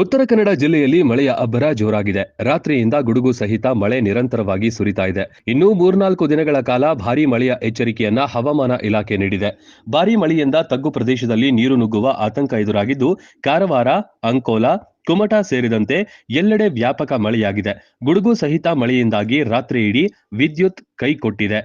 ಉತ್ತರ ಕನ್ನಡ ಜಿಲ್ಲೆಯಲ್ಲಿ ಮಳೆಯ ಅಬ್ಬರ ಜೋರಾಗಿದೆ. ರಾತ್ರಿಯಿಂದ ಗುಡುಗು ಸಹಿತ ಮಳೆ ನಿರಂತರವಾಗಿ ಸುರಿತಾ ಇದೆ. ಇನ್ನೂ 3-4 ದಿನಗಳ ಕಾಲ ಭಾರೀ ಮಳೆಯ ಎಚ್ಚರಿಕೆಯನ್ನ ಹವಾಮಾನ ಇಲಾಖೆ ನೀಡಿದೆ. ಭಾರೀ ಮಳೆಯಿಂದ ತಗ್ಗು ಪ್ರದೇಶದಲ್ಲಿ ನೀರು ನುಗ್ಗುವ ಆತಂಕ ಎದುರಾಗಿದ್ದು, ಕಾರವಾರ, ಅಂಕೋಲಾ, ಕುಮಟಾ ಸೇರಿದಂತೆ ಎಲ್ಲೆಡೆ ವ್ಯಾಪಕ ಮಳೆಯಾಗಿದೆ. ಗುಡುಗು ಸಹಿತ ಮಳೆಯಿಂದಾಗಿ ರಾತ್ರಿಯಿಡೀ ವಿದ್ಯುತ್ ಕೈಕೊಟ್ಟಿದೆ.